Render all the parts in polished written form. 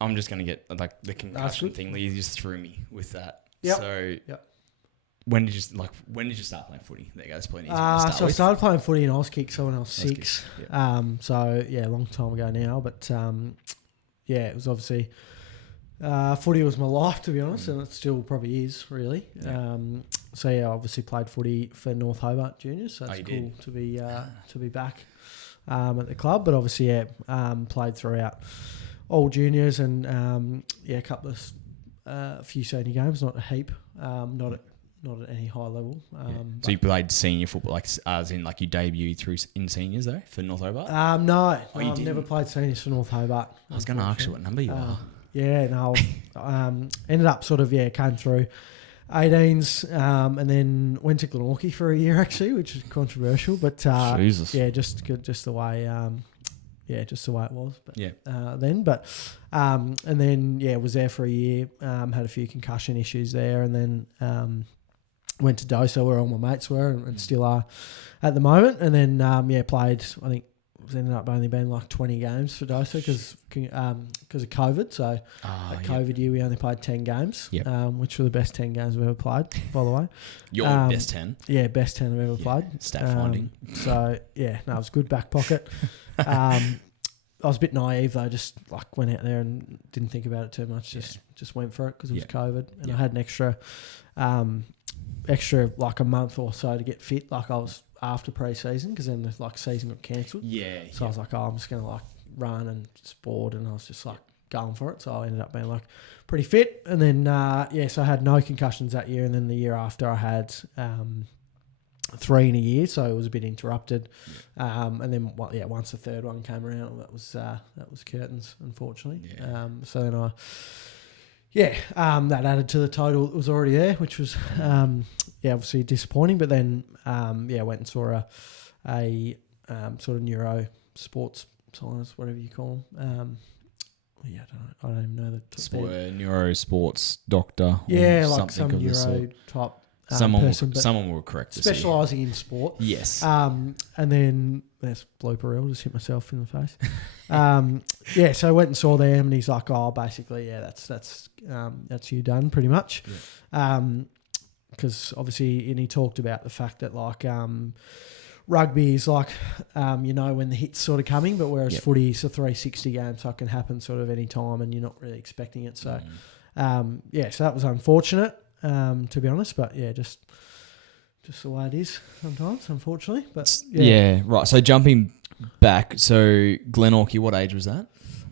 I'm just going to get like the concussion thing. You just threw me with that. Yep. So Yep. when did you start playing footy? There you go. That's probably an easy one to So start I with. started playing footy in Auskick, so when I was 6. Yeah. So yeah, a long time ago now. But yeah, it was obviously footy was my life, to be honest, and it still probably is really. Yeah. So yeah, I obviously played footy for North Hobart Juniors, so it's cool did? to be back at the club. But obviously, yeah, played throughout all juniors and a couple of a few senior games, not a heap, not at any high level. So you played senior football, like as in like you debuted in seniors though for North Hobart? No, you I've never played seniors for North Hobart. I was going to ask you what number you are. Yeah, no, ended up sort of came through 18s and then went to Glenorchy for a year actually, which is controversial, but Jesus. yeah, just the way. Just the way it was. But, yeah. And then was there for a year. Had a few concussion issues there, and then went to Dosa where all my mates were and still are at the moment. And then played. I think it ended up only being like 20 games for Dosa because of COVID. So that COVID year we only played 10 games, which were the best 10 games I've ever played. By the way, your best 10. Yeah, best 10 I've ever played. Stat finding. So yeah, no, it was good back pocket. I was a bit naive though, just like went out there and didn't think about it too much. Just went for it because it was COVID, and I had an extra like a month or so to get fit. Like I was after pre-season because then the season got cancelled. Yeah. So I was like, I'm just gonna run and just bored, and I was just going for it. So I ended up being pretty fit, and then so I had no concussions that year, and then the year after I had 3 in a year, so it was a bit interrupted. And then once the third one came around, that was curtains, unfortunately. So then that added to the total that was already there, which was obviously disappointing. But then went and saw a sort of neuro sports science, whatever you call them. I don't even know the neuro sports doctor. Yeah, like some neuro type. Someone will correct us. Specialising in sport. Yes. And then there's blooper reel, just hit myself in the face. So I went and saw them, and he's like, "Oh, basically, that's you done pretty much." Because obviously, and he talked about the fact that rugby is when the hit's sort of coming, but whereas footy is a 360 game, so it can happen sort of any time, and you're not really expecting it. So, so that was unfortunate. To be honest, but just the way it is sometimes, unfortunately. But right. So jumping back, so Glenorchy, what age was that?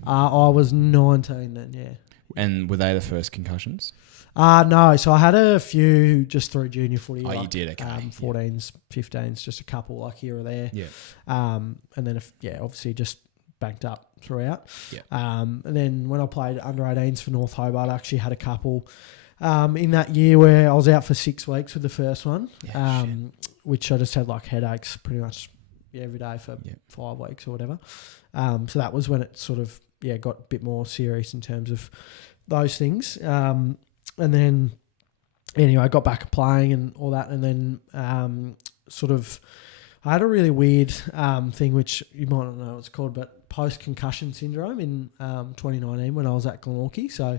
I was 19 then, yeah. And were they the first concussions? No, so I had a few just through junior footy. Oh, you did, okay. 14s, 15s, just a couple here or there. Yeah. And then obviously just banked up throughout. Yeah. And then when I played under 18s for North Hobart, I actually had a couple. In that year where I was out for 6 weeks with the first one, which I just had headaches pretty much every day for 5 weeks or whatever. So that was when it sort of got a bit more serious in terms of those things. And then anyway, I got back playing and all that, and then I had a really weird thing which you might not know what it's called, but post-concussion syndrome in 2019 when I was at Glenorchy. So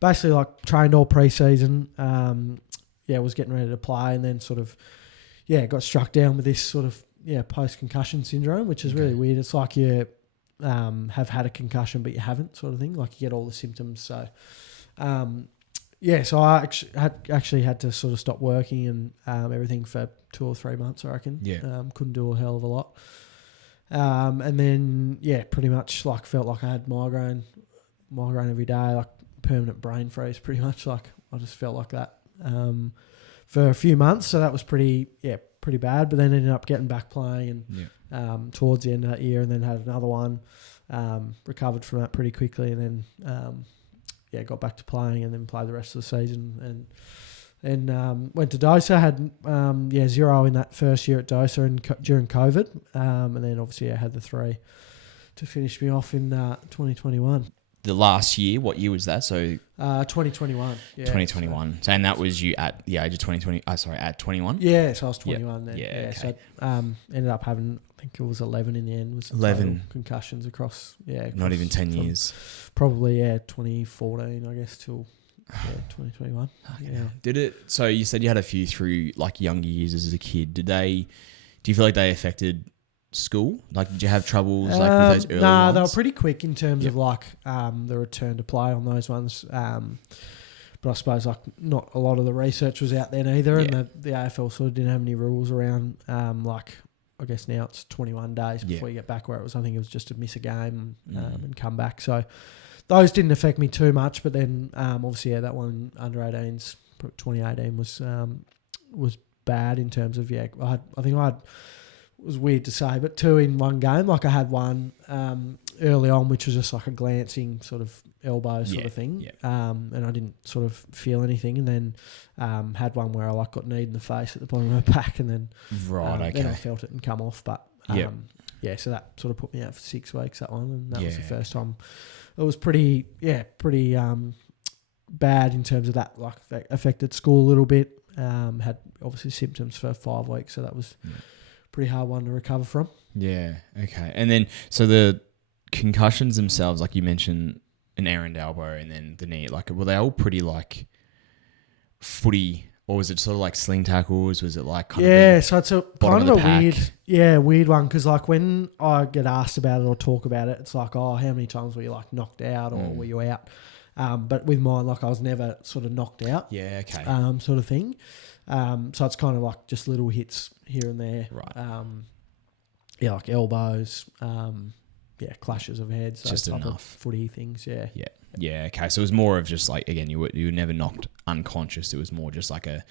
basically trained all pre-season, was getting ready to play, and then got struck down with this sort of post-concussion syndrome, which is really weird. It's like you have had a concussion but you haven't, sort of thing. Like you get all the symptoms. So so I actually had to sort of stop working and everything for 2 or 3 months, I reckon. Couldn't do a hell of a lot. And then, pretty much felt like I had migraine every day, permanent brain freeze pretty much. I just felt like that for a few months. So that was pretty bad. But then ended up getting back playing and towards the end of that year, and then had another one, recovered from that pretty quickly, and then, got back to playing and then played the rest of the season and went to Dosa, had 0 in that first year at Dosa and during COVID, and then obviously I had the 3 to finish me off in 2021. The last year, what year was that? So 2021. Yeah, 2021. So, and that was you at the age of 2020. At 21. Yeah, so I was 21 then. Yeah. Okay. So ended up having think it was 11 in the end. Was 11 concussions across. Not even 10 years. Probably 2014, I guess, till 2021. Okay. Did it? So you said you had a few through like younger years as a kid. Do you feel like they affected school? Like, did you have troubles like with those early ones? They were pretty quick in terms of like the return to play on those ones. But I suppose like not a lot of the research was out then either, and the AFL sort of didn't have any rules around like. I guess now it's 21 days before you get back, where I think it was just to miss a game and come back. So those didn't affect me too much. But then obviously that one under 18s, 2018 was bad in terms of it was weird to say, but 2 in one game. Like I had one early on, which was just like a glancing sort of elbow sort of thing, and I didn't sort of feel anything. And then had one where I like got kneed in the face at the bottom of my back, and then then I felt it and come off. But so that sort of put me out for 6 weeks, that one, and that was the first time. It was pretty bad in terms of that. Like that affected school a little bit. Had obviously symptoms for 5 weeks, so that was pretty hard one to recover from. Yeah. Okay. And then so the concussions themselves, like you mentioned, an errand elbow and then the knee, like were they all pretty like footy, or was it sort of like sling tackles? Was it like kind of so it's a kind of a weird one, because like when I get asked about it or talk about it, it's like, oh, how many times were you like knocked out or were you out? But with mine, like I was never sort of knocked out. Yeah, okay. Sort of thing. So it's kind of like just little hits here and there. Right. Like elbows. Clashes of heads. So just enough. Footy things. Yeah. Yeah. Yeah. Okay. So it was more of just like, again, you were never knocked unconscious. It was more just like a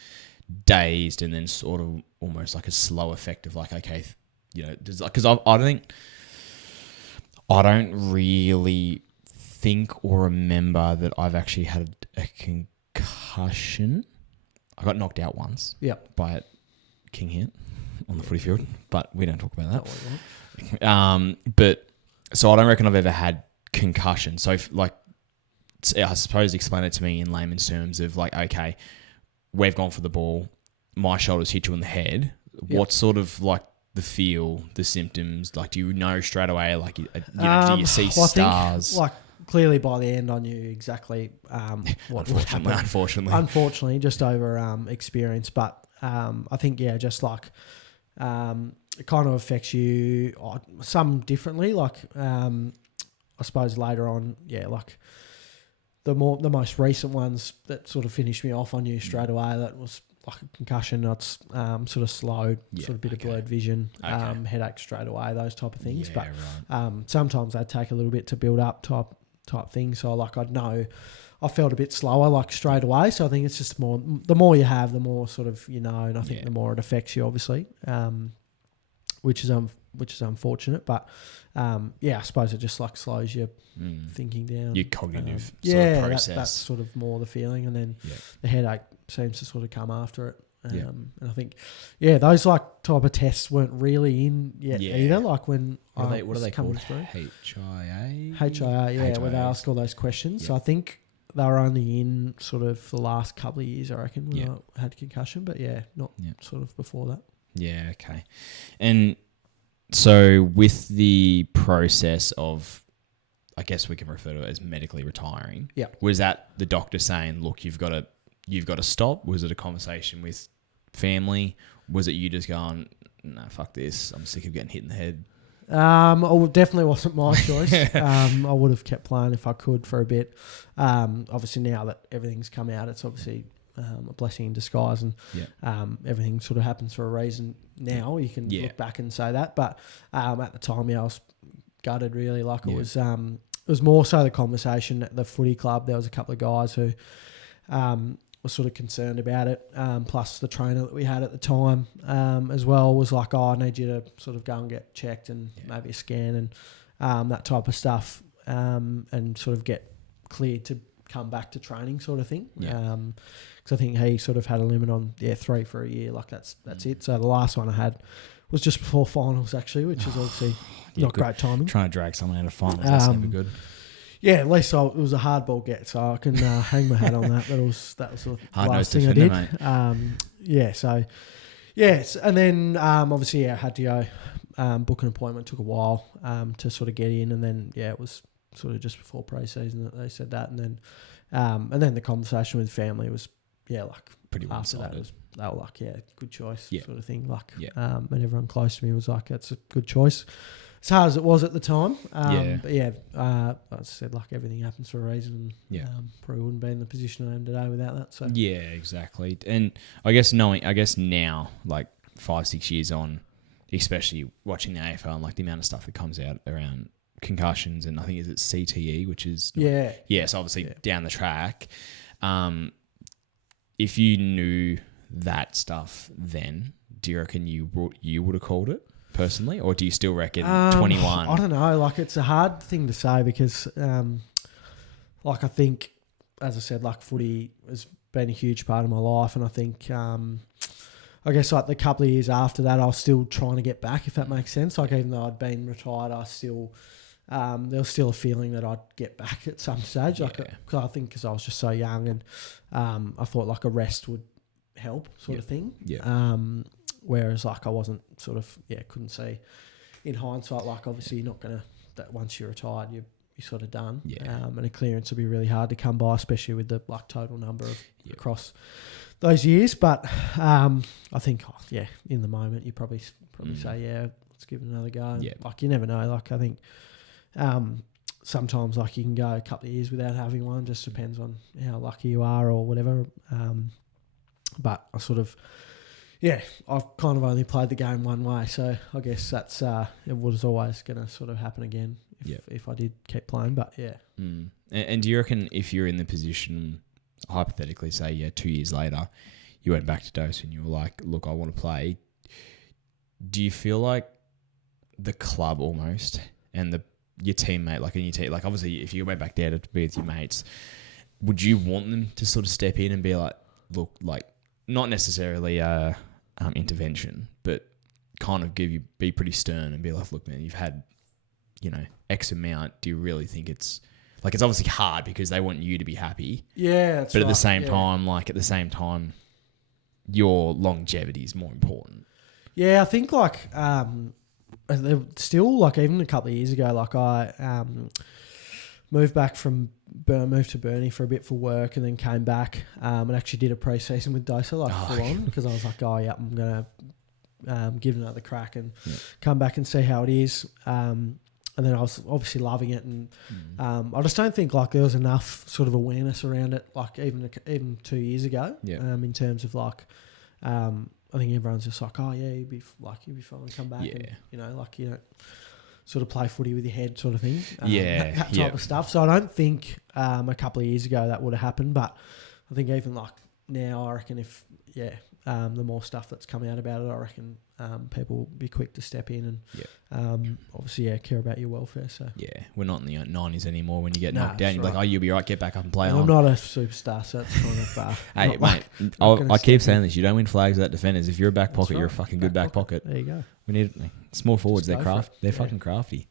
dazed and then sort of almost like a slow effect of like, okay, because I don't really think or remember that I've actually had a concussion. I got knocked out once by King Hint on the footy field, but we don't talk about that. But so I don't reckon I've ever had concussion. So I suppose explain it to me in layman's terms of like, okay, we've gone for the ball, my shoulders hit you in the head. Yep. What's sort of like the feel, the symptoms? Like, do you know straight away? Like, do you see stars? I think, like, clearly by the end I knew exactly what would happen. Unfortunately, just over experience. But I think, just like it kind of affects you some differently. Like I suppose later on, like the most recent ones that sort of finished me off, I knew straight away that was like a concussion. It's sort of slowed, sort of bit of blurred vision, headache straight away, those type of things. Yeah, but right. Sometimes they take a little bit to build up type thing. So like I'd know I felt a bit slower like straight away. So I think it's just the more you have, the more sort of and I think the more it affects you, obviously, which is unfortunate. But I suppose it just like slows your thinking down, your cognitive sort of process. That's sort of more the feeling, and then the headache seems to sort of come after it. And I think, those like type of tests weren't really in yet either. Like when what are they coming called? through, HIA, where they ask all those questions. So I think they were only in sort of the last couple of years, I reckon, when I had concussion. But not sort of before that. Yeah. Okay. And so with the process of, I guess we can refer to it as medically retiring. Yeah. Was that the doctor saying, look, you've got to stop? Was it a conversation with family? Was it you just going, no, fuck this, I'm sick of getting hit in the head? It definitely wasn't my choice. I would have kept playing if I could for a bit. Obviously now that everything's come out, it's obviously a blessing in disguise, and everything sort of happens for a reason. Now you can look back and say that, but at the time, I was gutted really. Like it was more so the conversation at the footy club. There was a couple of guys who were sort of concerned about it. Plus the trainer that we had at the time as well was like, I need you to sort of go and get checked and maybe a scan and that type of stuff, and sort of get cleared to come back to training sort of thing. Because I think he sort of had a limit on 3 for a year. Like that's it. So the last one I had was just before finals actually, which is obviously not great timing. Trying to drag someone out of finals, that's never good. Yeah, at least it was a hard ball get, so I can hang my hat on that. That was the hard last thing defender, I did. And then obviously I had to go book an appointment. Took a while to sort of get in, and then it was sort of just before pre-season that they said that, and then the conversation with family was like pretty after one-sided. that was, they were like, good choice, sort of thing. Like, Yeah. And everyone close to me was like, that's a good choice. As hard as it was at the time, but I said, like, everything happens for a reason. Probably wouldn't be in the position I am today without that. So exactly. And I guess now, like 5-6 years on, especially watching the AFL and like the amount of stuff that comes out around concussions, and I think it's CTE, which is so obviously down the track. If you knew that stuff then, do you reckon you would have called it personally, or do you still reckon 21? I don't know. Like, it's a hard thing to say because, like, I think, as I said, like, footy has been a huge part of my life, and I think, I guess, like, the couple of years after that, I was still trying to get back, if that makes sense. Like, even though I'd been retired, I still, there was still a feeling that I'd get back at some stage. Like, cause I think because I was just so young, and I thought like a rest would help, sort of thing. Whereas, like, I wasn't sort of, couldn't see in hindsight, like, obviously you're not going to, that once you're retired, you're sort of done. And a clearance would be really hard to come by, especially with the, like, total number of across those years. But I think, in the moment, you probably say, let's give it another go. Like, you never know. Like, I think sometimes, like, you can go a couple of years without having one. Just depends on how lucky you are or whatever. But I sort of, I've kind of only played the game one way, so I guess that's it was always going to sort of happen again if I did keep playing. But And do you reckon if you're in the position, hypothetically, say 2 years later, you went back to Dose and you were like, look, I want to play, do you feel like the club almost and your teammate, like in your team, like obviously if you went back there to be with your mates, would you want them to sort of step in and be like, look, like not necessarily intervention, but kind of be pretty stern and be like, look, man, you've had, X amount. Do you really think it's obviously hard because they want you to be happy. Yeah, that's but at the same time, your longevity is more important. Yeah, I think like still like even a couple of years ago, like I moved to Burnie for a bit for work, and then came back and actually did a pre-season with Dosa, like full on, because I was like, I'm gonna give it another crack and come back and see how it is. And then I was obviously loving it, and I just don't think like there was enough sort of awareness around it, like even 2 years ago. In terms of like, I think everyone's just like, you'd be fine, come back, and like sort of play footy with your head, sort of thing. That type of stuff. So I don't think a couple of years ago that would have happened, but I think even like now, I reckon if the more stuff that's come out about it, I reckon people will be quick to step in and obviously care about your welfare. So we're not in the 90s anymore. When you get knocked down, you're like, you'll be right, get back up and play on. I'm not a superstar, so that's kind of hey mate, I keep saying this, you don't win flags without defenders. If you're a back pocket, you're a fucking good back pocket. There you go. We need small forwards. They're fucking crafty.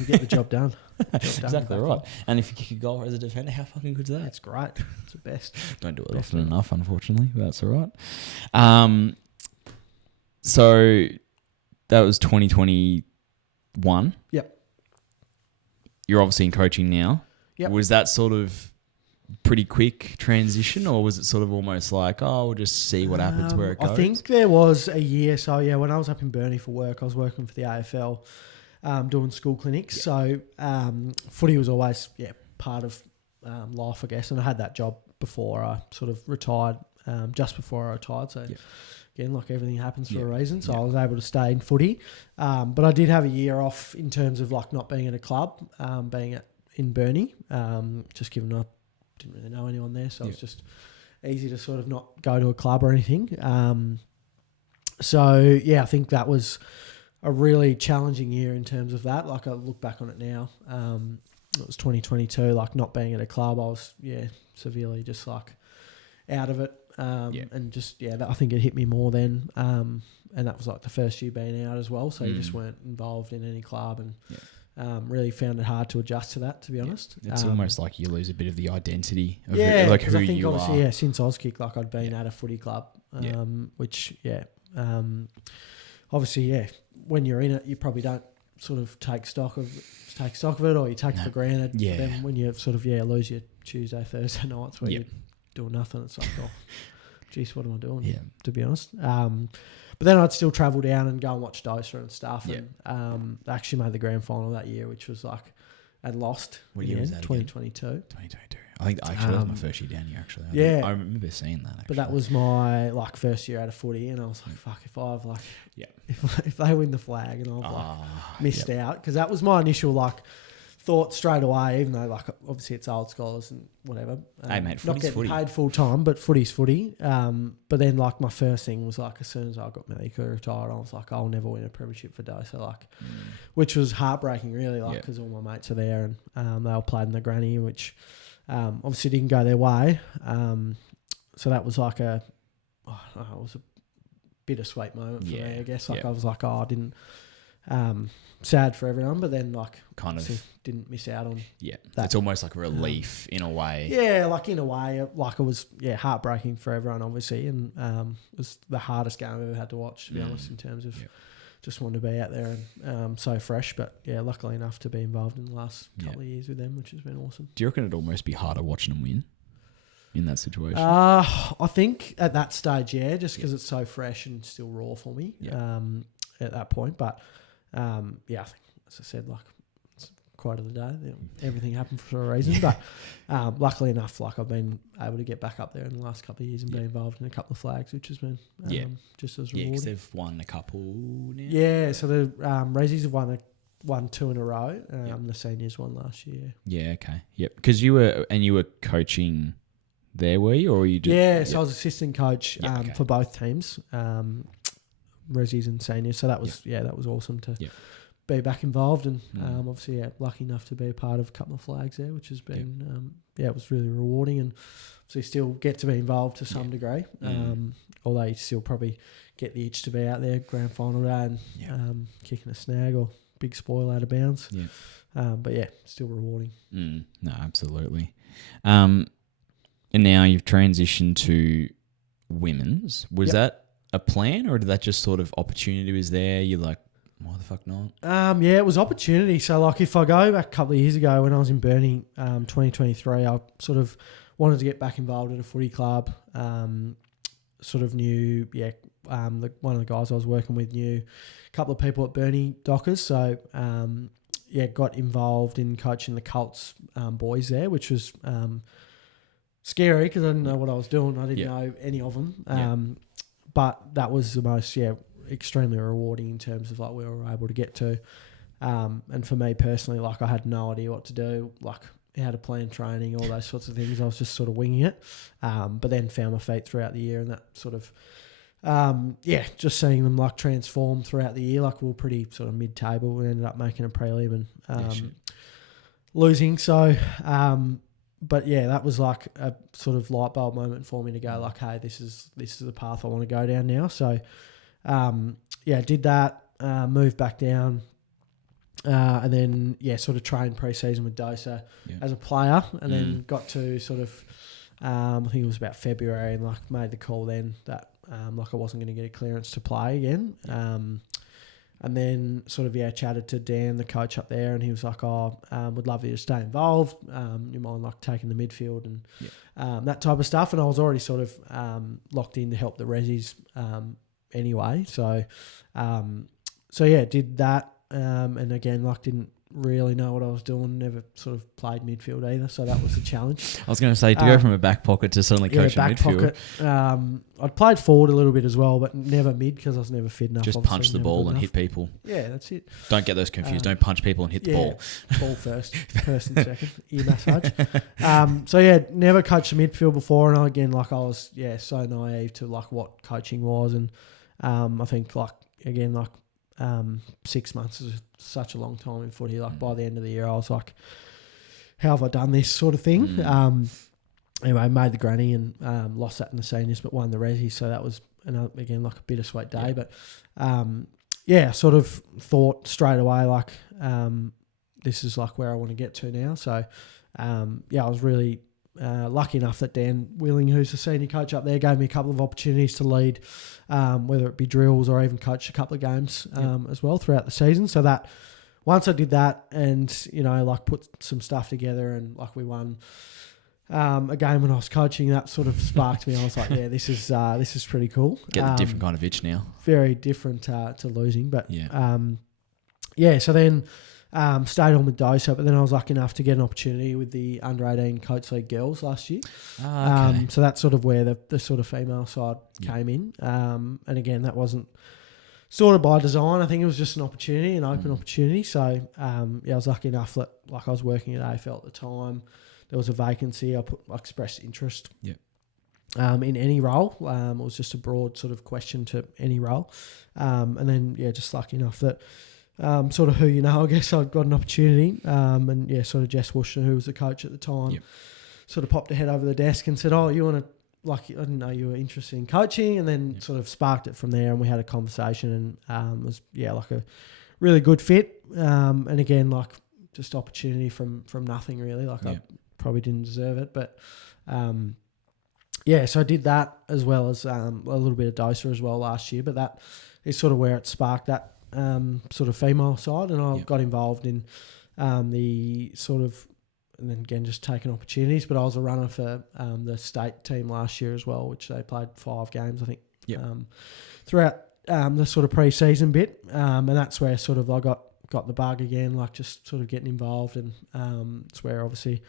We get the job done. Exactly right. And if you kick a goal as a defender, how fucking good is that? That's great. It's the best. Don't do it often enough, unfortunately, but that's all right. So that was 2021. Yep. You're obviously in coaching now. Yep. Was that sort of pretty quick transition, or was it sort of almost like, we'll just see what happens where it goes? I think there was a year. So when I was up in Burnie for work, I was working for the AFL, doing school clinics. Yep. So footy was always part of life, I guess. And I had that job before I sort of retired, just before I retired. So again, like everything happens for a reason. So I was able to stay in footy. But I did have a year off in terms of like not being at a club, being in Burnie, just given I didn't really know anyone there. So it was just easy to sort of not go to a club or anything. I think that was a really challenging year in terms of that. Like I look back on it now, it was 2022, like not being at a club, I was, severely just like out of it. And just, I think it hit me more then. And that was like the first year being out as well. So you just weren't involved in any club, and really found it hard to adjust to that, to be honest. It's almost like you lose a bit of the identity of who you I think obviously, are. Since Auskick, like I'd been at a footy club, which, obviously, when you're in it, you probably don't sort of take stock of it, or you take it for granted. Yeah. Then when you sort of lose your Tuesday, Thursday nights where you're doing nothing, it's like, oh, geez, what am I doing? Yeah. To be honest. But then I'd still travel down and go and watch Dosa and stuff. Yeah. And they actually made the grand final that year, which was like, I'd lost. What year was that? 2022. 2022. I think that was my first year down here, actually. I remember seeing that, actually. But that was my first year out of footy, and I was like, fuck, if I've if they win the flag and I've missed out, because that was my initial thought straight away, even though obviously it's old scholars and whatever. Hey mate, not getting paid full time, but footy's footy. But then my first thing was as soon as I got medically retired, I was like, I'll never win a premiership for Dosa, which was heartbreaking really, because all my mates are there and they all played in the granny, which obviously didn't go their way. So that was it was a bittersweet moment for me, I guess. I was like, I didn't. Sad for everyone, but then kind of didn't miss out on. Yeah, it's almost like a relief in a way. Yeah, in a way, it was heartbreaking for everyone, obviously, and it was the hardest game I've ever had to watch, to be honest, in terms of just wanting to be out there and so fresh. But luckily enough to be involved in the last couple of years with them, which has been awesome. Do you reckon it'd almost be harder watching them win in that situation? I think at that stage, just because it's so fresh and still raw for me at that point, but. I think, as I said, it's quite of the day. Everything happened for a reason, but luckily enough, I've been able to get back up there in the last couple of years and be involved in a couple of flags, which has been just as rewarding. Yeah, because they've won a couple now. Yeah, so the Rezzies have won 2 in a row. The seniors won last year. Yeah, okay, yep. Because you were coaching there, were you, or you just? Yeah, so I was assistant coach for both teams. Rezzies and seniors, so that was that was awesome to be back involved, and obviously lucky enough to be a part of a couple of flags there, which has been it was really rewarding, and so you still get to be involved to some degree, although you still probably get the itch to be out there grand final day and kicking a snag or big spoil out of bounds, but still rewarding. No, absolutely. And now you've transitioned to women's. Was that a plan, or did that just sort of opportunity was there? You're like, why the fuck not? It was opportunity. So if I go back a couple of years ago when I was in Burnie, 2023, I sort of wanted to get back involved at a footy club. Sort of knew, one of the guys I was working with knew a couple of people at Burnie Dockers. So, got involved in coaching the Colts boys there, which was scary because I didn't know what I was doing. I didn't know any of them. But that was the most, extremely rewarding in terms of where we were able to get to. And for me personally, I had no idea what to do, how to plan training, all those sorts of things. I was just sort of winging it. But then found my feet throughout the year, and that sort of, just seeing them transform throughout the year. We were pretty sort of mid-table. We ended up making a prelim and losing. So, but that was a sort of light bulb moment for me to go hey, this is the path I want to go down now. So, did that, moved back down, and then sort of trained pre-season with Dosa as a player, and then got to sort of, I think it was about February, and made the call then that I wasn't going to get a clearance to play again. And then sort of, chatted to Dan, the coach up there, and he was like, would love you to stay involved. You mind taking the midfield and that type of stuff. And I was already sort of locked in to help the Rezzies anyway. So, did that. And again, didn't really know what I was doing, never sort of played midfield either, so that was a challenge. I was going to say, to go from a back pocket to suddenly coaching midfield. Pocket. I'd played forward a little bit as well, but never mid because I was never fit enough. Just punch the ball and hit people. Yeah, that's it. Don't get those confused. Don't punch people and hit the ball. Ball first and second, ear massage. Never coached the midfield before, and again, I was so naive to what coaching was, and I think 6 months is such a long time in footy. By the end of the year, I was like, how have I done this sort of thing? Anyway, made the granny and lost that in the seniors, but won the resi. So that was, again, a bittersweet day. But, sort of thought straight away, this is where I want to get to now. So, I was really lucky enough that Dan Willing, who's the senior coach up there, gave me a couple of opportunities to lead, whether it be drills or even coach a couple of games as well throughout the season. So that once I did that and, like put some stuff together and like we won a game when I was coaching, that sort of sparked me. I was like, yeah, this is pretty cool. Get a different kind of itch now. Very different to losing. But so then stayed on with DOSA, but then I was lucky enough to get an opportunity with the under-18 Coates League girls last year. Okay. So that's sort of where the sort of female side came in. And again, that wasn't sort of by design. I think it was just an opportunity, an open opportunity. So I was lucky enough that like I was working at AFL at the time. There was a vacancy. I expressed interest in any role. It was just a broad sort of question to any role. And then, just lucky enough that sort of who I guess I got an opportunity. And, sort of Jess Worcester, who was the coach at the time, sort of popped her head over the desk and said, oh, you want to, like, I didn't know you were interested in coaching, and then sort of sparked it from there, and we had a conversation, and it was, like a really good fit. And again, like just opportunity from nothing really. Like I probably didn't deserve it, but so I did that as well as a little bit of DOSA as well last year, but that is sort of where it sparked that sort of female side, and I got involved in the sort of, and then again just taking opportunities, but I was a runner for the state team last year as well, which they played 5 games I think throughout the sort of pre-season bit, and that's where sort of I got the bug again, like just sort of getting involved, and it's where obviously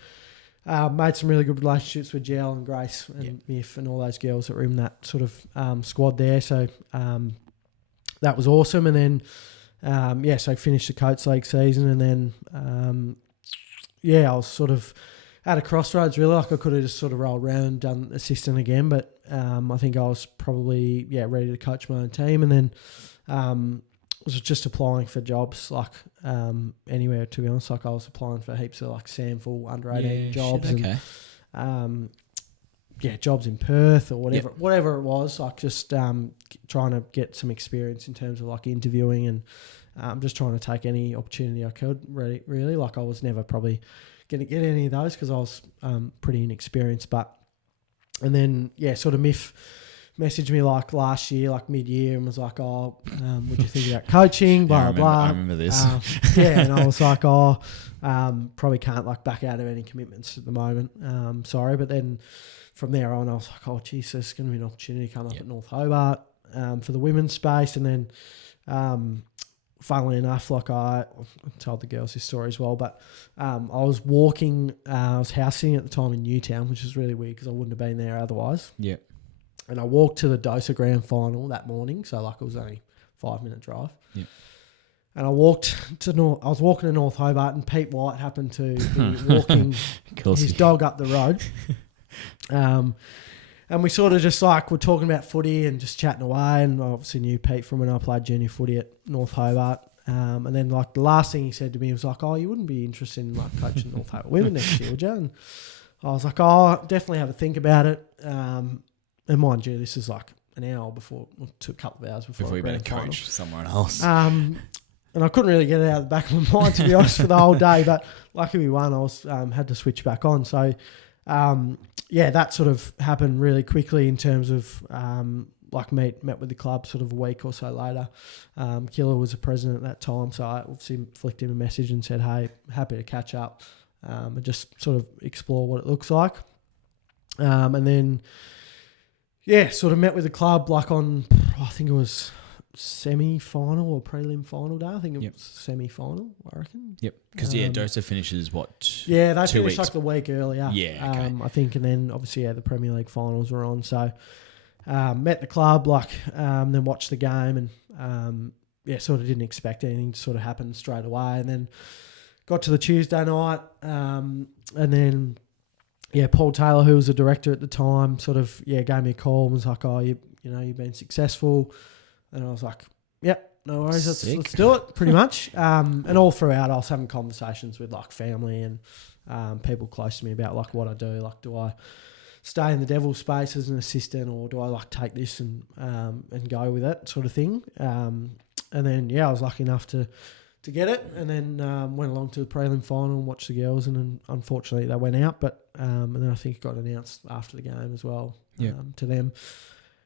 made some really good relationships with Jill and Grace and Miff and all those girls that were in that sort of squad there. So that was awesome. And then, so I finished the Coates League season, and then, I was sort of at a crossroads really. Like I could have just sort of rolled around and done assistant again, but I think I was probably, ready to coach my own team. And then was just applying for jobs like anywhere, to be honest. Like I was applying for heaps of like sample under 18 jobs and jobs in Perth or whatever it was. Like just trying to get some experience in terms of like interviewing, and just trying to take any opportunity I could. Really, like I was never probably going to get any of those because I was pretty inexperienced. And then sort of Miff messaged me like last year, like mid-year, and was like, "Oh, what do you think about coaching?" Blah blah. I remember this. And I was like, "Oh, probably can't like back out of any commitments at the moment. Sorry." But then from there on, I was like, "Oh, geez, there's going to be an opportunity come up at North Hobart for the women's space." And then, funnily enough, like I told the girls this story as well, but I was walking, I was housing at the time in Newtown, which is really weird because I wouldn't have been there otherwise. Yeah. And I walked to the DOSA grand final that morning, so like it was only a 5-minute drive. Yeah. And I was walking to North Hobart, and Pete White happened to be walking his dog up the road. And we sort of just like were talking about footy and just chatting away, and I obviously knew Pete from when I played junior footy at North Hobart. And then like the last thing he said to me was like, "Oh, you wouldn't be interested in like coaching North Hobart women next year, would you?" And I was like, "Oh, I'll definitely have a think about it." And mind you, this is like an hour before, a couple of hours before you've been a coach somewhere else. And I couldn't really get it out of the back of my mind, to be honest, for the whole day. But luckily we won. I was had to switch back on. So, that sort of happened really quickly in terms of like met with the club sort of a week or so later. Killer was the president at that time, so I obviously flicked him a message and said, "Hey, happy to catch up and just sort of explore what it looks like." And then, sort of met with the club like on, I think it was semi-final or prelim final day. I think it was semi-final, I reckon. Yep. Because, DOSA finishes what? Yeah, they 2 finished weeks. like the week earlier. Yeah, okay. I think, and then obviously, the Premier League finals were on. So, met the club, then watched the game, and, sort of didn't expect anything to sort of happen straight away. And then got to the Tuesday night, and then, Paul Taylor, who was the director at the time, sort of, gave me a call and was like, "Oh, you've been successful." And I was like, "Yep, no worries, let's do it," pretty much. And all throughout, I was having conversations with like family and people close to me about like what I do. Like, do I stay in the Devil space as an assistant, or do I like take this and go with it, sort of thing. And then I was lucky enough to to get it, and then went along to the prelim final and watched the girls, and then unfortunately they went out. But and then I think it got announced after the game as well to them,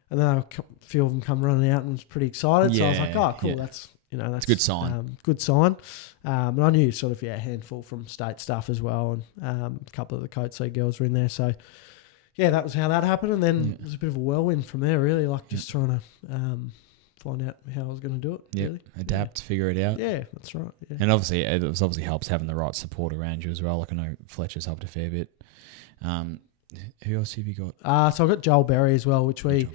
and then a few of them come running out and was pretty excited. So I was like, oh, cool, that's that's a good sign. Good sign. And I knew sort of a handful from state stuff as well, and a couple of the Coates League girls were in there. So yeah, that was how that happened, and then it was a bit of a whirlwind from there. Really, like just trying to find out how I was going to do it. Yeah, really. Adapt, figure it out. Yeah, that's right. Yeah. And obviously, it obviously helps having the right support around you as well. Like I know Fletcher's helped a fair bit. Who else have you got? So I've got Joel Berry as well, which we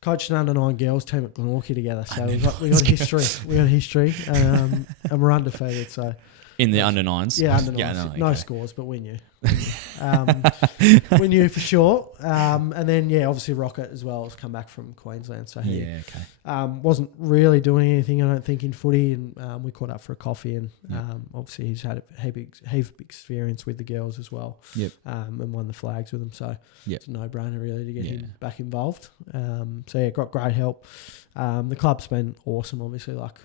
coached an under-9 girls team at Glenorchy together. So we got history. We got history, and we're undefeated. So in the under-9s? Yeah, under-9s. No scores, but we knew. We knew for sure. And then, obviously Rocket as well has come back from Queensland. So he wasn't really doing anything, I don't think, in footy. And we caught up for a coffee. And obviously he's had a heap of experience with the girls as well. Yep. And won the flags with them. So it's a no-brainer really to get him back involved. Got great help. The club's been awesome, obviously. Like,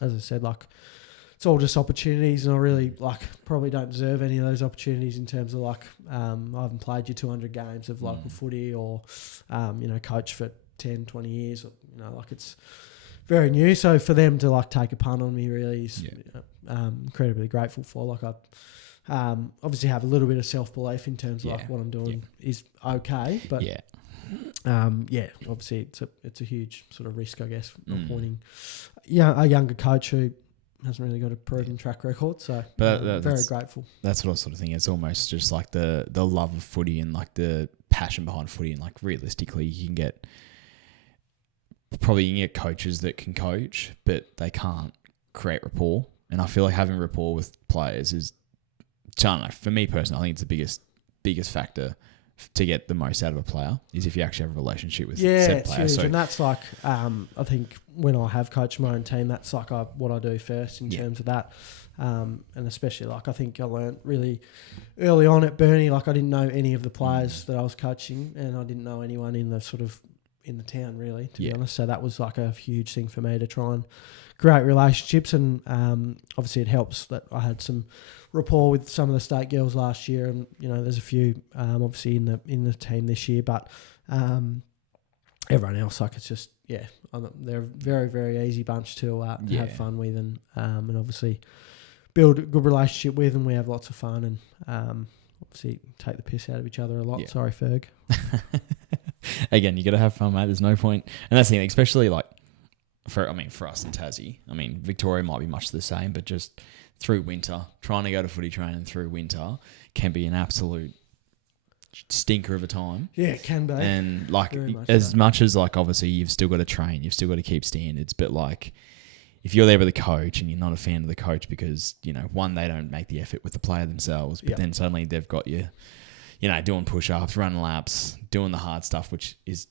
as I said, like, it's all just opportunities, and I really probably don't deserve any of those opportunities in terms of I haven't played your 200 games of local footy or coach for 10, 20 years. It's very new. So for them to take a punt on me really is incredibly grateful for. I obviously have a little bit of self-belief in terms of what I'm doing is okay, but obviously it's a huge sort of risk, I guess, appointing a younger coach who hasn't really got a proven track record, so very grateful. That's what I sort of think. It's almost just like the love of footy and like the passion behind footy, and like realistically, you can get coaches that can coach, but they can't create rapport. And I feel like having rapport with players is, I don't know, for me personally, I think it's the biggest factor to get the most out of a player is if you actually have a relationship with said player. Huge. And that's I think when I have coached my own team, that's what I do first in terms of that. And especially I think I learned really early on at Burnie, I didn't know any of the players that I was coaching, and I didn't know anyone in the town really, to be honest. So that was a huge thing for me to try and create relationships, and obviously it helps that I had some rapport with some of the state girls last year, and there's a few obviously in the team this year, but everyone else it's just they're a very, very easy bunch to have fun with, and obviously build a good relationship with, and we have lots of fun, and obviously take the piss out of each other a lot. Sorry, Ferg. Again, you got to have fun, mate. There's no point, and that's the thing, especially for us in Tassie. I mean, Victoria might be much the same, but just through winter, trying to go to footy training through winter can be an absolute stinker of a time. Yeah, it can be. And much as obviously you've still got to train, you've still got to keep standards, but if you're there with a coach and you're not a fan of the coach because, one, they don't make the effort with the player themselves, but then suddenly they've got you, doing push-ups, running laps, doing the hard stuff, which is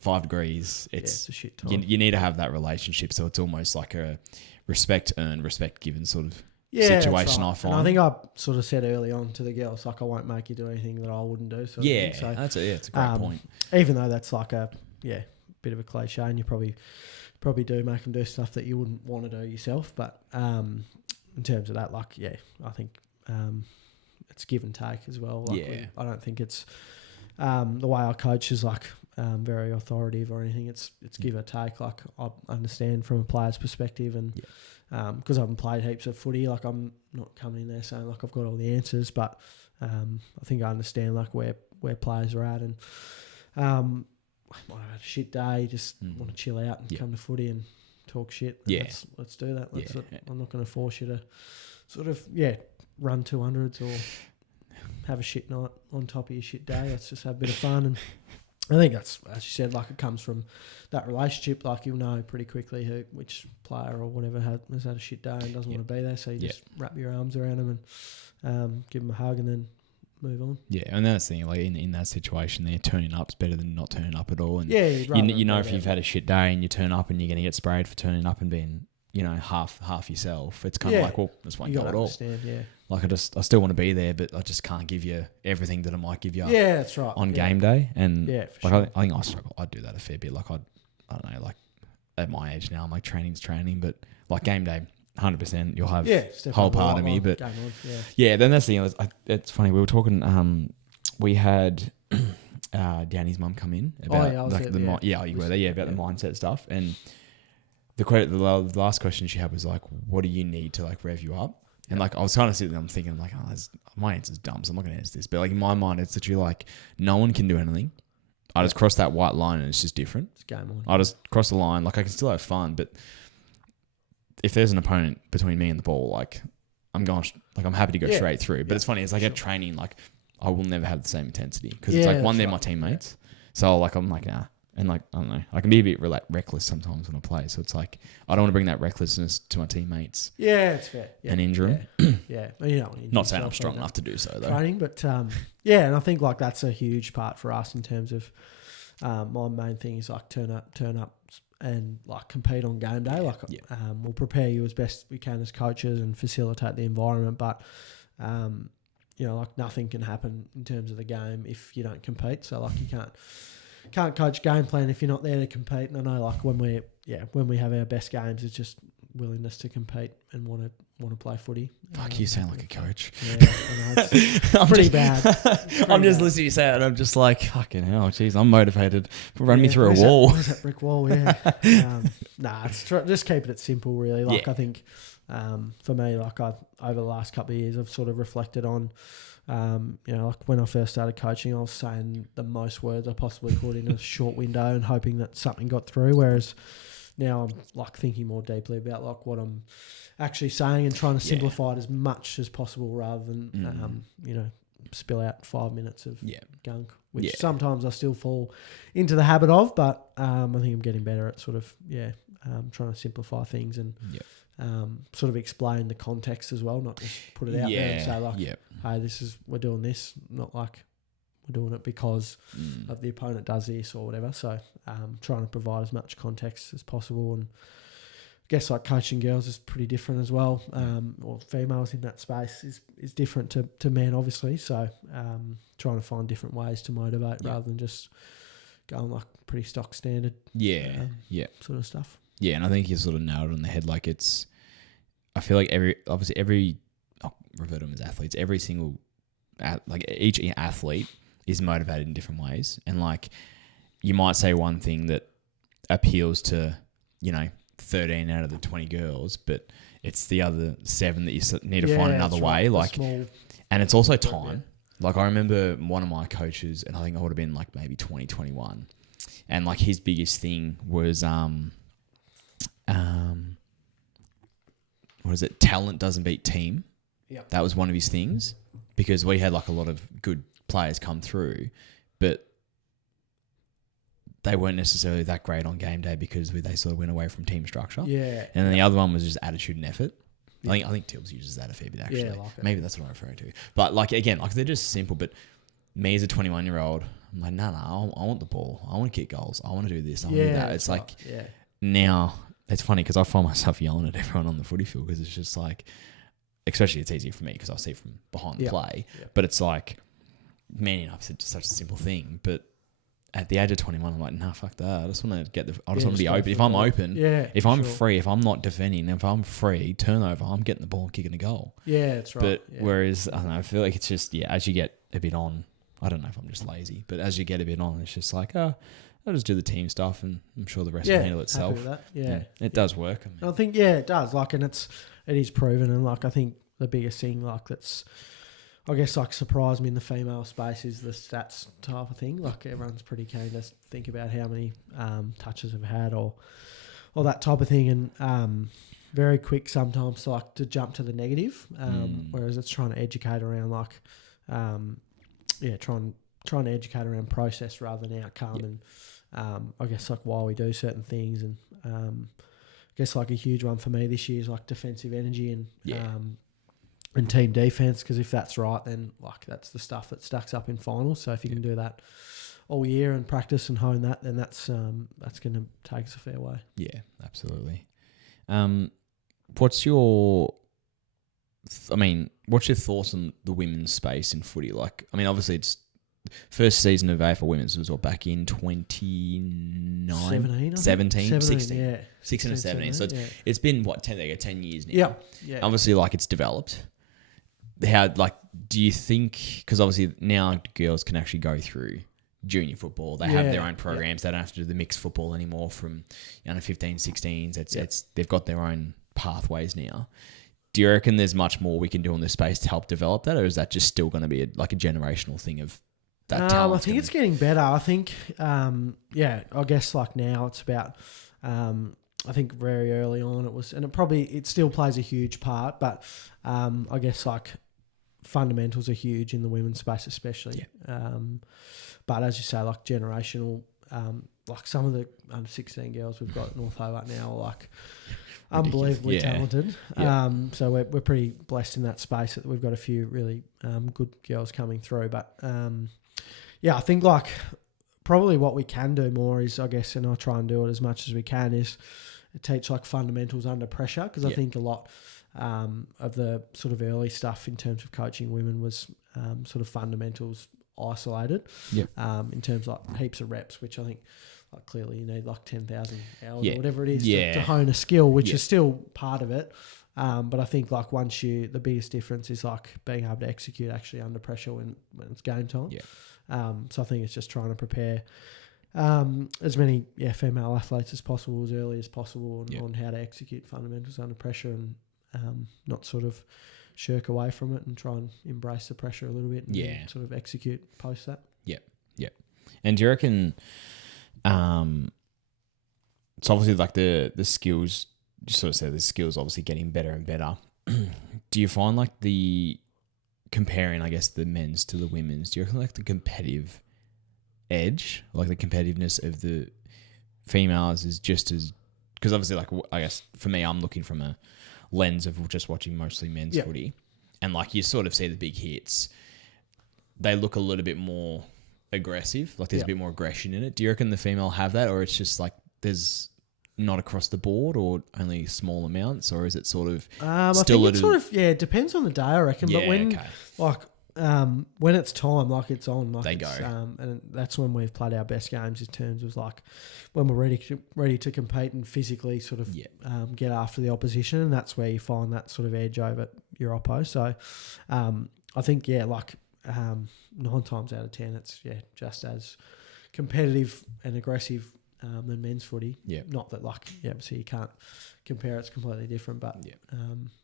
5 degrees. It's a shit time. You need to have that relationship, so it's almost like a respect earned, respect given sort of situation. Right. I find. And I think I sort of said early on to the girls, I won't make you do anything that I wouldn't do. So that's a great point. Even though that's a bit of a cliche, and you probably do make them do stuff that you wouldn't want to do yourself. But in terms of that, I think it's give and take as well. I don't think it's the way I coach is very authoritative or anything. It's give or take. I understand from a player's perspective, and because I haven't played heaps of footy, I'm not coming in there saying I've got all the answers, but I think I understand where players are at, and I might have had a shit day, just want to chill out and come to footy and talk shit. Let's do that. I'm not going to force you to sort of run 200s or have a shit night on top of your shit day. Let's just have a bit of fun. And I think that's, as you said, it comes from that relationship. You'll know pretty quickly which player or whatever has had a shit day and doesn't want to be there. So you just wrap your arms around them and give them a hug and then move on. Yeah, and that's the thing. In that situation, there, turning up's better than not turning up at all. And you know if you've had a shit day and you turn up and you're going to get sprayed for turning up and being half yourself. It's kind of this won't go at all. I still want to be there, but I just can't give you everything that I might give you. Yeah, that's right. On game day, and for sure. I think I struggle. I do that a fair bit. I don't know. At my age now, I'm training's training, but game day, 100%. You'll have step whole on the part right of me, line, but game on, then that's the thing. It's funny. We were talking. We had Danny's mum come in about you were there, about the mindset stuff, and the last question she had was like, "What do you need to like rev you up?" And like I was kind of sitting there, I'm thinking like, "Oh, my answer's dumb, so I'm not going to answer this." But like in my mind, it's literally like, no one can do anything. I just cross that white line and it's just different. It's game on. I just cross the line. Like I can still have fun, but if there's an opponent between me and the ball, like I'm happy to go straight through. But it's funny. It's like at training, like I will never have the same intensity because it's like they're my teammates. So like I'm like nah, and like I don't know, I can be a bit reckless sometimes when I play. So it's like I don't want to bring that recklessness to my teammates. Yeah, it's fair. And injure them. Yeah, Not saying I'm strong enough to do so though. Training, but and I think like that's a huge part for us in terms of my main thing is like turn up and like compete on game day. Like we'll prepare you as best we can as coaches and facilitate the environment, but like nothing can happen in terms of the game if you don't compete. So like you can't coach game plan if you're not there to compete. And I know like when we have our best games, it's just willingness to compete and want to play footy. Fuck, you sound like a coach. Yeah, I know, it's pretty bad. I'm just listening to you say it and I'm just like, fucking hell, jeez, I'm motivated. Run me through a wall. Where's that brick wall? Yeah. It's just keeping it simple, really. Like I think for me, like over the last couple of years, I've sort of reflected on, like when I first started coaching, I was saying the most words I possibly could in a short window and hoping that something got through. Whereas now I'm like thinking more deeply about like what I'm actually saying and trying to simplify it as much as possible rather than, spill out 5 minutes of gunk, which sometimes I still fall into the habit of, but I think I'm getting better at sort of, trying to simplify things and sort of explain the context as well, not just put it out there and say like, hey, we're doing this, not like we're doing it because of the opponent does this or whatever. So trying to provide as much context as possible. And I guess like coaching girls is pretty different as well, or females in that space is different to men, obviously. So trying to find different ways to motivate rather than just going like pretty stock standard sort of stuff. Yeah, and I think you sort of nailed it on the head. Like I feel like I'll refer to them as athletes, every single, each athlete is motivated in different ways. And like, you might say one thing that appeals to, 13 out of the 20 girls, but it's the other 7 that you need to find another way. Like, and it's also time. Like I remember one of my coaches, and I think I would have been like maybe 2021, and like his biggest thing was, what is it? Talent doesn't beat team. Yep. That was one of his things, because we had like a lot of good players come through, but they weren't necessarily that great on game day because they sort of went away from team structure. Yeah. And then the other one was just attitude and effort. I think Tills uses that a fair bit actually. Yeah, like maybe that's what I'm referring to. But like again, like they're just simple. But me as a 21-year-old, I'm like, no, I want the ball. I want to kick goals. I want to do this. I want to do that. It's like now it's funny because I find myself yelling at everyone on the footy field because it's just like, especially it's easier for me because I see from behind the play. Yep. But it's like, manning up's just such a simple thing. But at the age of 21, I'm like, nah, fuck that. I just want to want to be open. If I'm open, if I'm free, if I'm not defending, if I'm free, turnover, I'm getting the ball and kicking a goal. Yeah, that's right. But whereas, I don't know, I feel like it's just, as you get a bit on, I don't know if I'm just lazy, but as you get a bit on, it's just like, I'll just do the team stuff and I'm sure the rest will handle itself. Happy with that. Yeah. It does work. I think, it does. Like, and it is proven. And like, I think the biggest thing, like, that's, I guess, like, surprised me in the female space is the stats type of thing. Like, everyone's pretty keen to think about how many touches they've had or that type of thing. And very quick sometimes, like, to jump to the negative, whereas it's trying to educate around, like, trying to educate around process rather than outcome. Yep. And I guess, like, why we do certain things. And I guess, like, a huge one for me this year is, like, defensive energy and team defense, because if that's right, then like that's the stuff that stacks up in finals. So if you can do that all year and practice and hone that, then that's going to take us a fair way. Yeah, absolutely. What's your thoughts on the women's space in footy? Like, I mean, obviously it's first season of AFL Women's was back in 2017, 16. Yeah. 16 or 17. So it's been, 10 years now. Yeah. Obviously, it's developed. How, do you think, because obviously now girls can actually go through junior football. They have their own programs. They don't have to do the mixed football anymore from under 15, 16s. They've got their own pathways now. Do you reckon there's much more we can do in this space to help develop that, or is that just still going to be a generational thing of that talent? I think it's getting better. I think, I guess now it's about, I think very early on it was, and it still plays a huge part, but I guess fundamentals are huge in the women's space especially. Yeah. But as you say, generational, some of the under 16 girls we've got at North Hobart now are unbelievably talented. Yeah. So we're pretty blessed in that space that we've got a few really good girls coming through. But I think probably what we can do more is, I guess, and I'll try and do it as much as we can, is teach fundamentals under pressure, because I think a lot of the sort of early stuff in terms of coaching women was sort of fundamentals isolated. In terms of heaps of reps, which I think clearly you need 10,000 hours or whatever it is to hone a skill, which is still part of it. But I think the biggest difference is being able to execute actually under pressure when it's game time. So I think it's just trying to prepare as many female athletes as possible as early as possible on how to execute fundamentals under pressure, and not sort of shirk away from it and try and embrace the pressure a little bit and sort of execute post that. And do you reckon it's obviously the skills, you sort of said the skills obviously getting better and better. Do you find the comparing, I guess, the men's to the women's, do you reckon the competitive edge, the competitiveness of the females is just as, because obviously I guess for me, I'm looking from a lens of just watching mostly men's footy, and you sort of see the big hits, they look a little bit more aggressive, there's a bit more aggression in it. Do you reckon the female have that, or it's just there's not across the board, or only small amounts, or is it sort of I think it sort of it depends on the day, I reckon. But when when it's time, it's on, they go, and that's when we've played our best games in terms of when we're ready to compete and physically sort of get after the opposition, and that's where you find that sort of edge over your oppo. So I think 9 times out of 10 it's just as competitive and aggressive than men's footy. Not that obviously you can't compare, it's completely different, but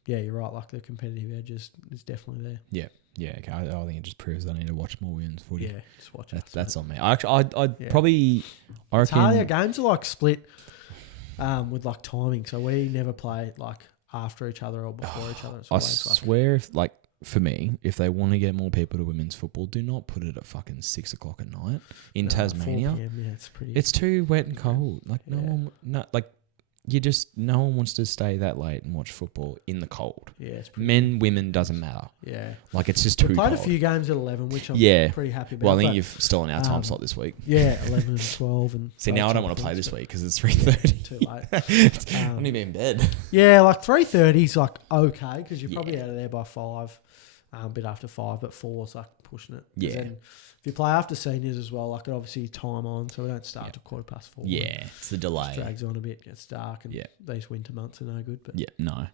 you're right, the competitive edge is definitely there. Okay. I think it just proves I need to watch more women's footy. Just watch it. That's on me. I reckon it's hard. Our games are split with timing, so we never play after each other or before each other. It's I swear, if for me, if they want to get more people to women's football, do not put it at fucking 6 o'clock at night in Tasmania. 4 PM, it's too wet and cold. No one wants to stay that late and watch football in the cold. It's men, women, doesn't matter. It's just too cold. We played a few games at 11, which I'm pretty happy about. Well, I think you're still in our time slot this week. 11 and 12. And see, now I don't want to play this week because it's 3:30. Too late. I need to be in bed. 3:30 is okay, because you're probably out of there by 5. A bit after 5, but 4's pushing it. Then if you play after seniors as well, it obviously time on, so we don't start till 4:15. It's the delay. It drags on a bit, gets dark, and these winter months are no good. But no.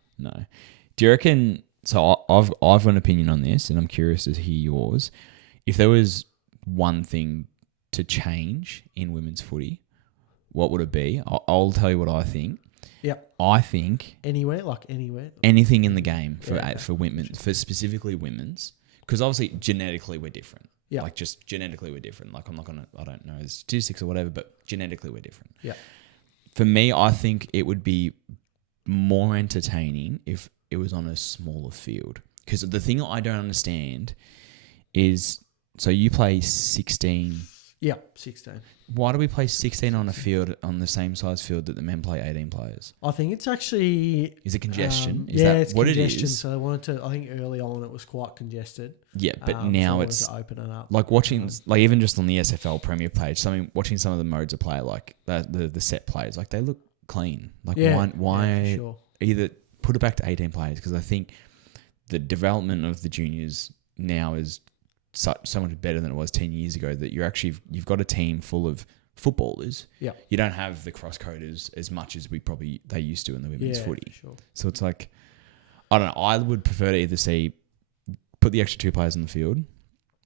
Do you reckon? So I've got an opinion on this, and I'm curious to hear yours. If there was one thing to change in women's footy, what would it be? I'll tell you what I think. I think anywhere. Anything in the game for women, for specifically women's, because obviously genetically we're different. Just genetically we're different. I don't know the statistics or whatever, but genetically we're different. For me, I think it would be more entertaining if it was on a smaller field. Because the thing I don't understand is, so you play 16. 16. Why do we play 16 on a field, on the same size field that the men play 18 players? I think it's actually... Is it congestion? Is that it's what congestion. It is? So they wanted to... I think early on it was quite congested. But now so it's... to open it up. Watching... even just on the SFL Premier page, watching some of the modes of play, the set plays, they look clean. Why sure. Either put it back to 18 players, because I think the development of the juniors now is so much better than it was 10 years ago that you've got a team full of footballers. Yeah. You don't have the cross-coders as much as they used to in the women's footy. Sure. So it's like, I don't know. I would prefer to either put the extra 2 players on the field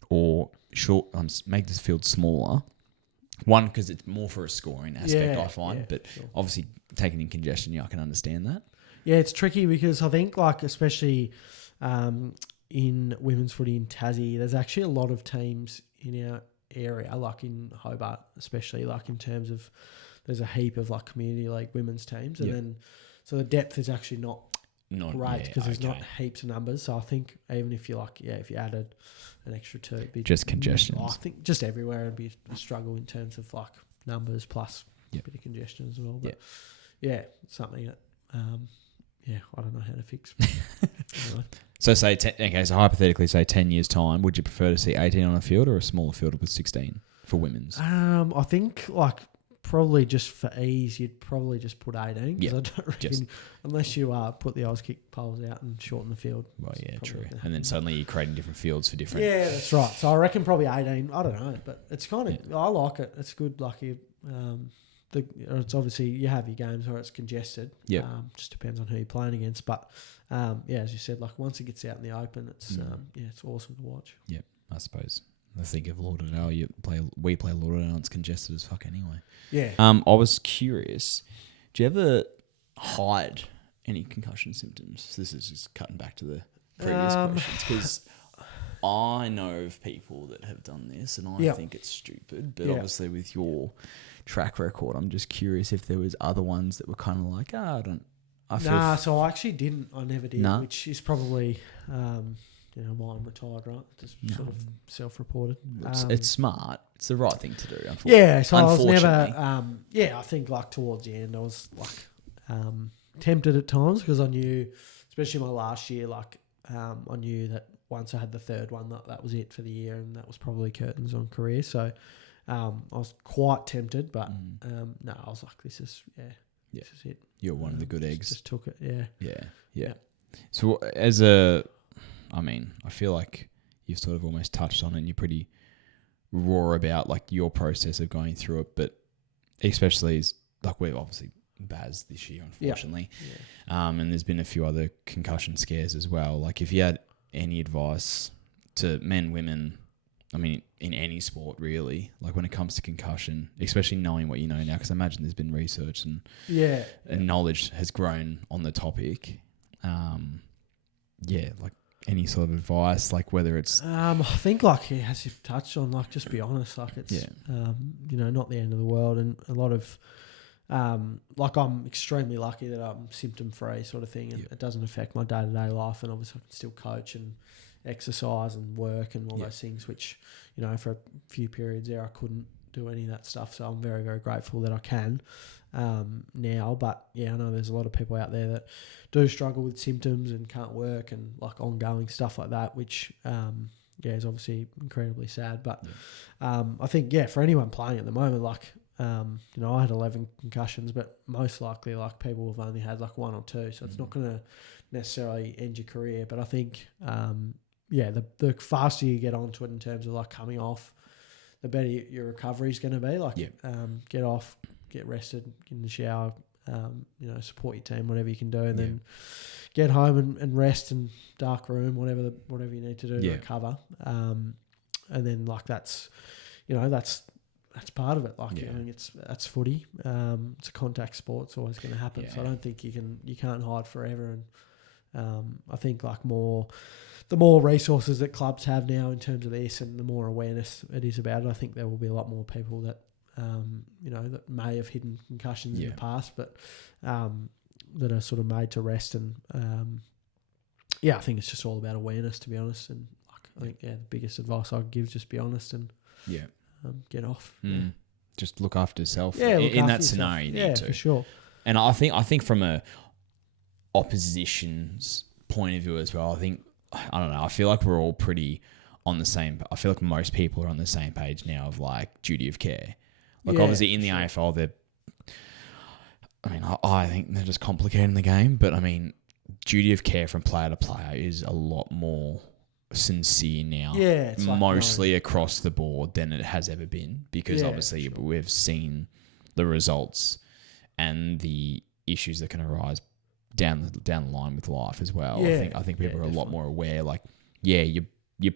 or make this field smaller. One, because it's more for a scoring aspect, I find. But obviously, taking in congestion, I can understand that. Yeah, it's tricky because I think, like, especially in women's footy in Tassie, there's actually a lot of teams in our area, like in Hobart, especially, like in terms of there's a heap of like community league women's teams, and then so the depth is actually not great because there's not heaps of numbers. So I think even if you if you added an extra 2, it'd be just congestion. I think just everywhere it'd be a struggle in terms of like numbers plus a bit of congestion as well. But it's something that I don't know how to fix. Anyway. So so hypothetically, say 10 years time, would you prefer to see 18 on a field or a smaller field with 16 for women's? I think like probably just for ease, you'd probably just put 18 because I don't reckon unless you put the Oz kick poles out and shorten the field. Well, yeah, true. And then suddenly you're creating different fields for different. Yeah, that's right. So I reckon probably 18. I don't know, but it's kind of I like it. It's good. Like it's obviously you have your games where it's congested. Yeah. Just depends on who you're playing against, but as you said, like once it gets out in the open, it's it's awesome to watch. Yeah, I suppose. I think of Lauderdale. We play Lauderdale, and it's congested as fuck anyway. Yeah. I was curious. Do you ever hide any concussion symptoms? This is just cutting back to the previous questions because I know of people that have done this, and I think it's stupid. But obviously, with your track record, I'm just curious if there was other ones that were kind of like, so I actually didn't. I never did, which is probably. Why I'm retired, right? Just sort of self-reported. It's smart. It's the right thing to do. Yeah, so I was never. I think like towards the end, I was like tempted at times because I knew, especially my last year, like I knew that once I had the third one, that was it for the year, and that was probably curtains on career. So I was quite tempted, but no, I was like, this is it. You're one of the good eggs. Just took it. Yeah. So I feel like you've sort of almost touched on it and you're pretty raw about like your process of going through it, but especially as like we're obviously Baz this year, unfortunately. And there's been a few other concussion scares as well. Like if you had any advice to men, women, in any sport really, like when it comes to concussion, especially knowing what you know now, because I imagine there's been research and knowledge has grown on the topic. Like any sort of advice, like whether it's I think like as you've touched on, like just be honest, like it's not the end of the world, and a lot of like I'm extremely lucky that I'm symptom free sort of thing, and it doesn't affect my day-to-day life, and obviously I can still coach and exercise and work and all those things, which for a few periods there I couldn't do any of that stuff, so I'm very, very grateful that I can now. But I know there's a lot of people out there that do struggle with symptoms and can't work and like ongoing stuff like that, which is obviously incredibly sad. But I think for anyone playing at the moment, like I had 11 concussions, but most likely like people have only had like 1 or 2, so it's not going to necessarily end your career. But I think the faster you get onto it in terms of like coming off, the better your recovery is going to be. Like, get off, get rested, get in the shower, support your team, whatever you can do, and then get home and rest and dark room, whatever you need to do to recover. And then like that's part of it. Like that's footy. It's a contact sport. It's always going to happen. So I don't think you can't hide forever. And I think like the more resources that clubs have now in terms of this, and the more awareness it is about it, I think there will be a lot more people that that may have hidden concussions in the past, but that are sort of made to rest. And I think it's just all about awareness, to be honest. And I think the biggest advice I'd give is just be honest and get off. Just look after yourself. In that scenario, you need to, for sure. And I think from a opposition's point of view as well, I don't know, I feel like we're all pretty on the same. I feel like most people are on the same page now of like duty of care. Like obviously in the AFL, I think they're just complicating the game, but duty of care from player to player is a lot more sincere now. Yeah, it's mostly across the board than it has ever been, because obviously we've seen the results and the issues that can arise down the line with life as well. Yeah, I think people are a lot more aware. Like, you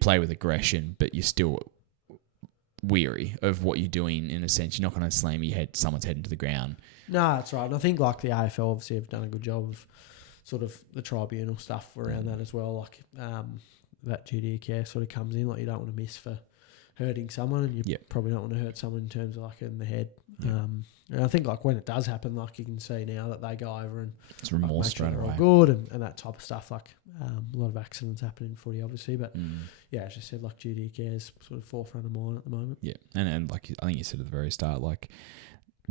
play with aggression, but you're still weary of what you're doing. In a sense, you're not going to slam someone's head into the ground. No, that's right. And I think like the AFL obviously have done a good job of sort of the tribunal stuff around that as well. Like that duty of care sort of comes in. Like, you don't want to miss for hurting someone, and you probably don't want to hurt someone in terms of like in the head. And I think like when it does happen, like you can see now that they go over and it's remorse straight away, good and that type of stuff. Like a lot of accidents happen in footy, obviously, but as you said, like duty of care is sort of forefront of mind at the moment. Yeah, and like I think you said at the very start, like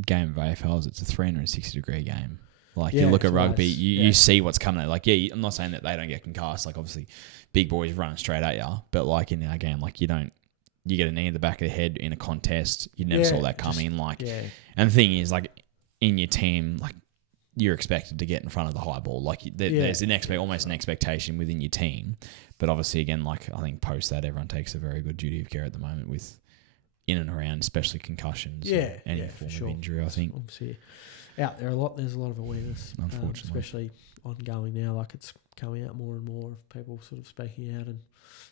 game of AFLs, it's a 360-degree game. Like you look at rugby, you see what's coming. Like I'm not saying that they don't get concussed. Like obviously, big boys running straight at you, but like in our game, like you get a knee in the back of the head in a contest. You never saw that coming. And the thing is, like in your team, like you're expected to get in front of the high ball. Like there's almost an expectation within your team. But obviously, again, like I think post that, everyone takes a very good duty of care at the moment with in and around, especially concussions. Any form of injury. I think obviously out there there's a lot of awareness, unfortunately, especially ongoing now. Like it's coming out more and more of people sort of speaking out and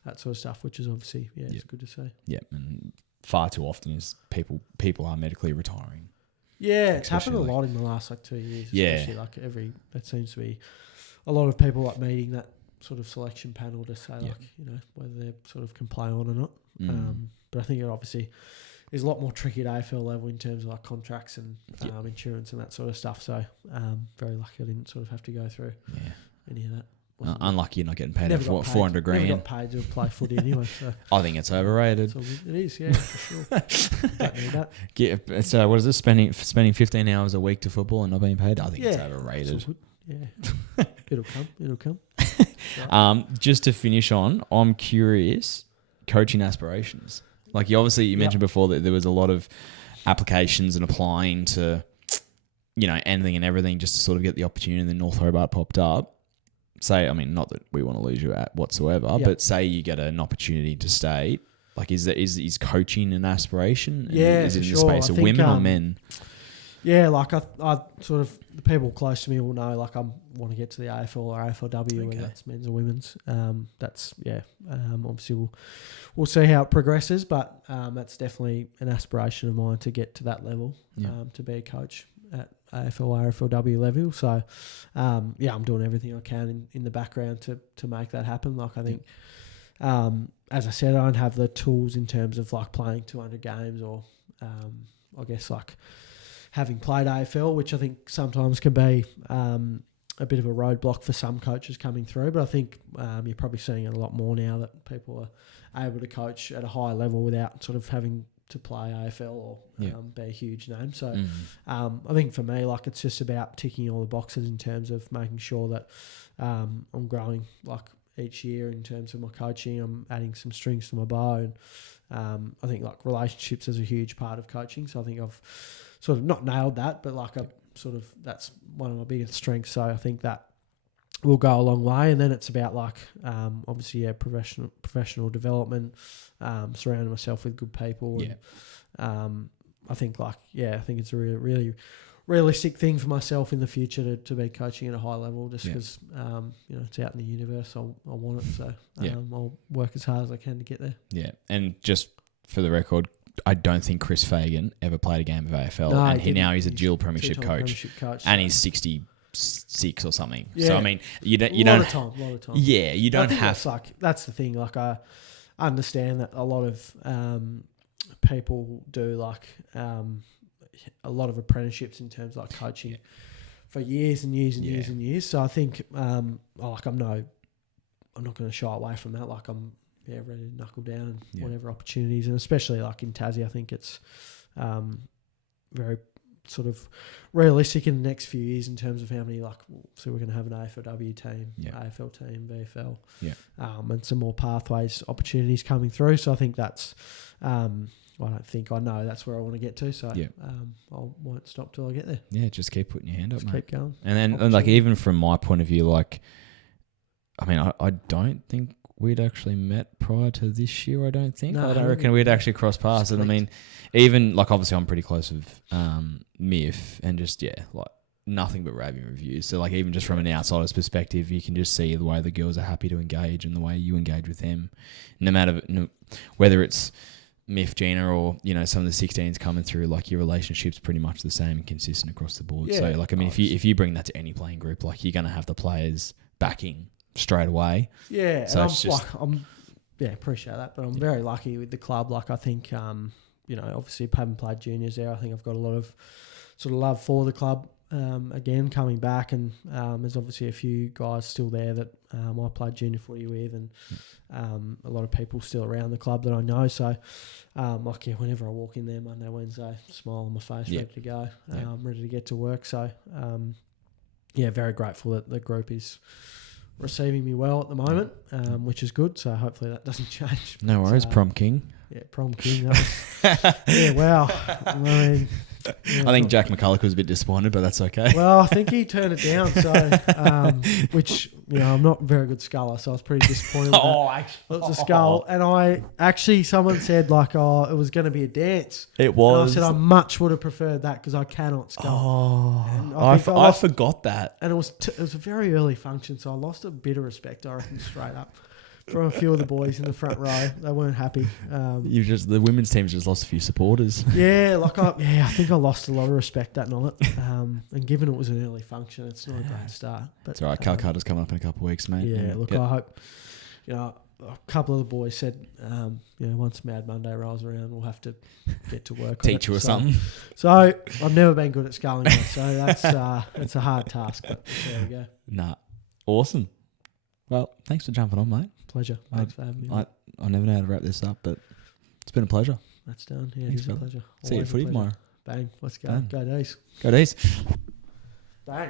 that sort of stuff, which is obviously it's good to see. Yeah, and far too often is people are medically retiring. Yeah, it's happened a lot in the last 2 years. Especially like that seems to be a lot of people like meeting that sort of selection panel to say whether they sort of can play on or not. But I think it obviously is a lot more tricky at AFL level in terms of like contracts and insurance and that sort of stuff. So very lucky I didn't sort of have to go through any of that. Unlucky you're not getting paid for $400,000. Never got paid to play footy anyway. So. I think it's overrated. It is, for sure. Don't need that. So what is this? Spending 15 hours a week to football and not being paid? I think it's overrated. Yeah, it'll come. Just to finish on, I'm curious, coaching aspirations. Like you mentioned before that there was a lot of applications and applying to, anything and everything just to sort of get the opportunity, and then North Hobart popped up. Not that we want to lose you at whatsoever, but say you get an opportunity to stay, like is coaching an aspiration? Is it in the space of women or men? Yeah, like I sort of, the people close to me will know, like I want to get to the AFL or AFLW, whether that's men's or women's. Obviously we'll see how it progresses, but that's definitely an aspiration of mine to get to that level, to be a coach at AFL or AFLW level. So, I'm doing everything I can in the background to make that happen. Like I think, as I said, I don't have the tools in terms of like playing 200 games or, I guess like having played AFL, which I think sometimes can be a bit of a roadblock for some coaches coming through. But I think you're probably seeing it a lot more now that people are able to coach at a high level without sort of having to play AFL or be a huge name. So I think for me, like it's just about ticking all the boxes in terms of making sure that I'm growing like each year in terms of my coaching. I'm adding some strings to my bow, and I think like relationships is a huge part of coaching. So I think I've sort of not nailed that, but like that's one of my biggest strengths. So I think that will go a long way. And then it's about like obviously professional development, surrounding myself with good people. And I think it's a really, really realistic thing for myself in the future to be coaching at a high level, just because it's out in the universe. I want it, so I'll work as hard as I can to get there. Yeah, and just for the record, I don't think Chris Fagan ever played a game of AFL, and he's a dual premiership coach, and he's 66 or something. Yeah. So I mean, you don't. A lot of time. Yeah, you don't have. That's the thing. Like I understand that a lot of people do like a lot of apprenticeships in terms of like coaching for years and years and years and years. So I think I'm not going to shy away from that. Like I'm ready to knuckle down and whatever opportunities, and especially like in Tassie, I think it's very sort of realistic in the next few years in terms of how many so we're going to have an AFLW team, AFL team, VFL, and some more pathways, opportunities coming through. So I think that's I know that's where I want to get to. So I won't stop till I get there. Yeah, just keep putting your hand up, mate. Keep going. And then, like, even from my point of view, like, I mean, I don't think we'd actually met prior to this year, I don't think. No, I don't reckon we'd actually cross paths. And I mean, even, like, obviously I'm pretty close with Miff and just, like, nothing but raving reviews. So, like, even just from an outsider's perspective, you can just see the way the girls are happy to engage and the way you engage with them. No matter whether it's Miff, Gina, or, you know, some of the 16s coming through, like, your relationship's pretty much the same and consistent across the board. So, like, I mean, if you bring that to any playing group, like, you're going to have the players backing straight away. Yeah, so I'm appreciate that, but I'm very lucky with the club. Like, I think, you know, obviously having played juniors there, I think I've got a lot of sort of love for the club. Again, coming back, and there's obviously a few guys still there that I played junior footy with, and a lot of people still around the club that I know. So, like, yeah, whenever I walk in there Monday, Wednesday, smile on my face, ready to go, ready to get to work. So, very grateful that the group is receiving me well at the moment, which is good. So hopefully that doesn't change. No worries, Prom King. Yeah, Prom King. That was, wow. I mean, I think Jack McCulloch was a bit disappointed, but that's okay. Well, I think he turned it down. So, which, you know, I'm not a very good sculler, so I was pretty disappointed. It was a skull, and I actually, someone said like, "Oh, it was going to be a dance." It was. And I said I much would have preferred that because I cannot scull. Oh, I forgot that. And it was a very early function, so I lost a bit of respect, I reckon, straight up. From a few of the boys in the front row, they weren't happy. The women's team's just lost a few supporters. Yeah, I think I lost a lot of respect that night. And given it was an early function, it's not a great start. But it's all right. Calcutta's coming up in a couple of weeks, mate. Yeah, look, I hope, you know, a couple of the boys said, you know, once Mad Monday rolls around, we'll have to get to work. Teach you or something. So I've never been good at sculling, so that's a hard task. But there we go. Nah, awesome. Well, thanks for jumping on, mate. Pleasure. Thanks for having me. I never know how to wrap this up, but it's been a pleasure. That's done. Yeah, thanks, it's a pleasure. See you at footy tomorrow. Bang. Let's go. Bang. Go D's. Go D's. Bang.